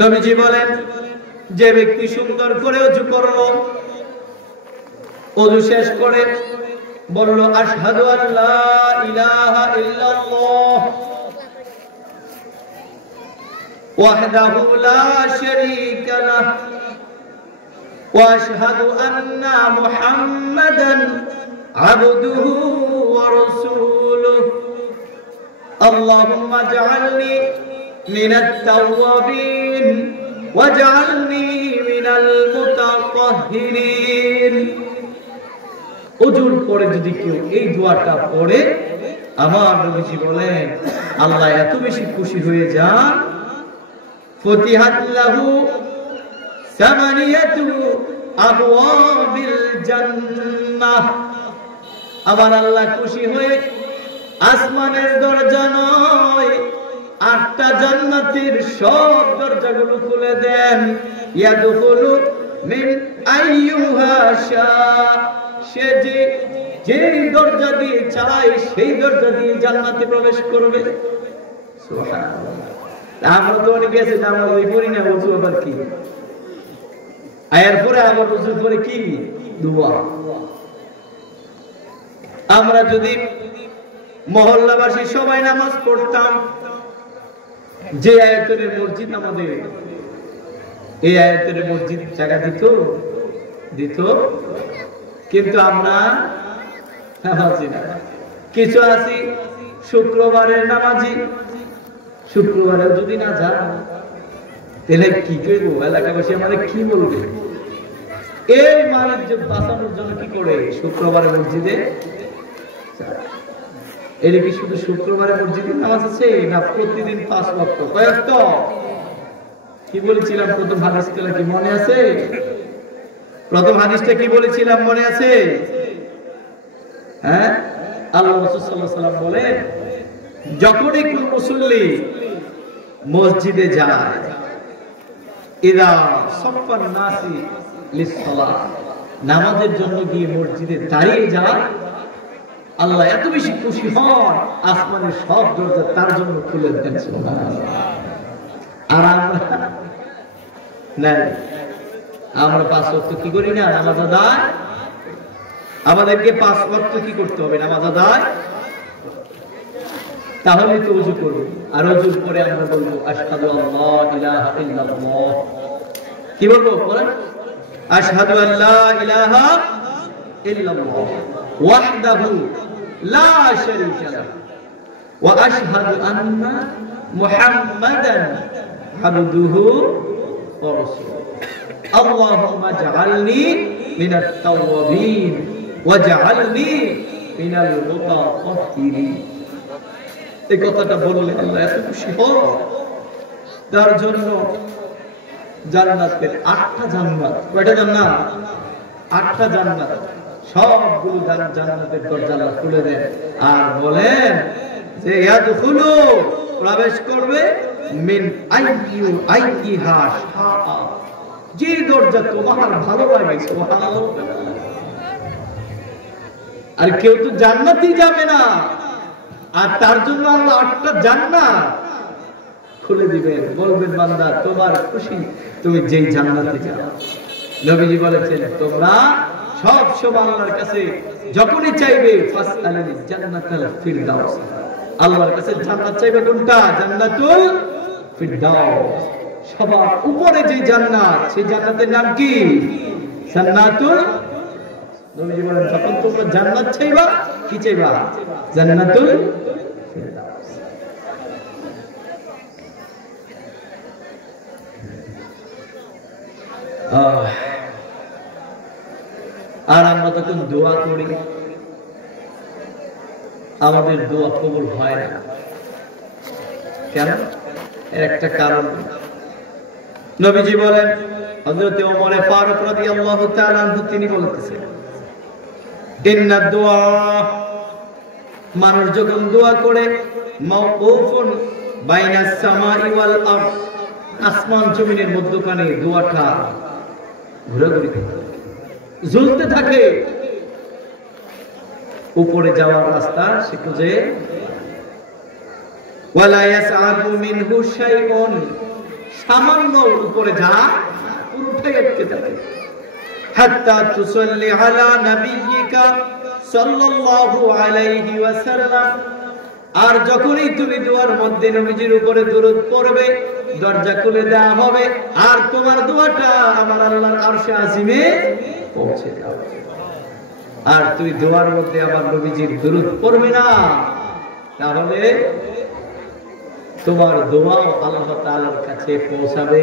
নবীজি বলেন, যে ব্যক্তি সুন্দর করে ওযু করলো, ওযু শেষ করে বলল আশহাদু আল্লা ইলাহা ইল্লাল্লাহ ওয়াহদাহু লা শারীকা লাহু ওয়া আশহাদু আন্না মুহাম্মাদান আবদুহু ওয়া রাসূলুহু আল্লাহুম্মা জাআলনি মিনাত তাওয়াবিন ওয়াজআলনি মিনাল মুতাতাহহিরিন। ওযুর পরে যদি কেউ এই দোয়াটা পড়ে, আমার নবীজি বলেন আল্লাহ এত বেশি খুশি হয়ে যান, ফতিহাত লাহু সামানিয়াতু আবওয়াবিল জান্নাহ। আবার আল্লাহ খুশি হয়ে আসমানের দরজা নয়, 8টা জান্নাতের সব দরজাগুলো খুলে দেন। ইয়াদখুলু মিন আইয়ুহা শা, সে যে দরজা দিয়ে চায় সেই দরজা দিয়ে জান্নাতে প্রবেশ করবে। সুবহানাল্লাহ। আমরা তো অনেকে আছে নামাজ পড়ি না, ওযু আবার কি, আয়ার পরে আবার ওযু করে কি দোয়া। আমরা যদি মহল্লাবাসী সবাই নামাজ পড়তাম, যে আয়াতের মসজিদ আমাদের, এই আয়াতের মসজিদ জায়গা দিত, কিন্তু আমরা নামাজি না। কিছু আছি শুক্রবারের নামাজি, শুক্রবারে যদি না যান তাহলে কি করবো, এলাকাবাসী আমাদের কি বলবে? এই মানের বাঁচানোর জন্য কি করে শুক্রবারের মসজিদে, এর কি শুধু শুক্রবারের মসজিদে নামাজ আছে না প্রতিদিন 5 ওয়াক্ত? কয়েকত কি বলেছিলাম প্রথম হাদিসটা কি মনে আছে? প্রথম হাদিসটা কি বলেছিলাম মনে আছে? হ্যাঁ, আল্লাহ রাসূল সাল্লাল্লাহু আলাইহি ওয়াসাল্লাম বলেন, যখনই কোন মুসল্লি মসজিদে যায়, ইদা সাফান নাসি লিসসালাহ, নামাজের জন্য গিয়ে মসজিদে দাঁড়িয়ে যায়, আল্লাহ এত বেশি খুশি হন, আসমানের সব দরজা তার জন্য খুলে দেন। সুবহানাল্লাহ। আর আমরা 5 ওয়াক্ত কি করি না নামাজ আদায়? আমাদেরকে 5 ওয়াক্ত কি করতে হবে? নামাজ আদায়। তাহলে তো ওযু করব, আর ওযুর পরে আমরা বলবো আশহাদু আল্লা ইলাহা ইল্লাল্লাহ। কি বলবো? বলেন আশহাদু আল্লা ইলাহা ইল্লাল্লাহ ওয়াহদাহু লা শারীকা লাহু ওয়া আশহাদু আন্না মুহাম্মাদান আবদুহু ওয়া রাসূলুহু আল্লাহুম্মা জাআলনি মিনাত তাওয়াবিন ওয়াজআলনি মিনাল মুতাতাহহিরিন। এই কথাটা বললে আল্লাহ এত খুশি হন, তার জন্য জান্নাতের 8টা জান্নাত। কয়টা জান্নাত? 8টা জান্নাত। সবগুলো জান্নাতের দরজা আল্লাহ খুলে দেন আর বলেন যে ইয়াদখুলু, প্রবেশ করবে, মিন আইয়িহা শাআ, যে দরজা তোমার ভালো লাগে। সুবহানাল্লাহ। আর কেউ তো জান্নাতেই যাবে না, আর তার জন্য আল্লাহ 8টা জান্নাত খুলে দিবেন, বলবেন বান্দা তোমার খুশি, তুমি যেই জান্নাতে যাও। নবীজি বলেছেন তোমরা সব সময় আল্লাহর কাছে যখনই চাইবে ফাসআলিন জান্নাতুল ফিরদাউস, আল্লাহর কাছে জান্নাত চাইবে। কোনটা? জান্নাতুল ফিরদাউস। সবার উপরে যে জান্নাত, সেই জান্নাতের নাম কি? জান্নাতুল। নবীজি বলেন যখন তোমরা জান্নাত চাইবা, কি চাইবা? জান্নাতুল ফিরদাউস। আর আমরা তখন দোয়া করি, আমাদের দোয়া কবুল হয় না। কেন? এর একটা কারণ। নবীজি বলেন, হযরত ওমর ফারুক রাদিয়াল্লাহু তাআলা আনহু তিনি বলতেছেন, ইন্নাদ দুআ, মানুষ যখন দোয়া করে, মাওকুফুন বাইনাস সামাই ওয়াল আরদ, আসমান জমিনের মধ্যখানে দোয়াটা ঘোরাঘুরি করে ঝুলতে থাকে। উপরে যাওয়ার রাস্তা সে খুঁজে, ওয়ালা ইয়াসআদু মিনহু শাইউন, সামান্য উপরে যা পুরোটাই আটকে যাবে। হাত্তা তুসাল্লি আলা নাবিয়িকা সাল্লাল্লাহু আলাইহি ওয়াসাল্লাম, আর যখনই তুমি দোয়ার মধ্যে নবীজির উপরে দরুদ পড়বে, দরজা খুলে দেওয়া হবে আর তোমার দোয়াটা আমার আল্লাহর আরশে আজিমে পৌঁছে যাবে। আর তুই দোয়ার মধ্যে আমার নবীজির দরুদ পড়বে না, তাহলে তোমার দোয়াও আল্লাহ তাআলার কাছে পৌঁছাবে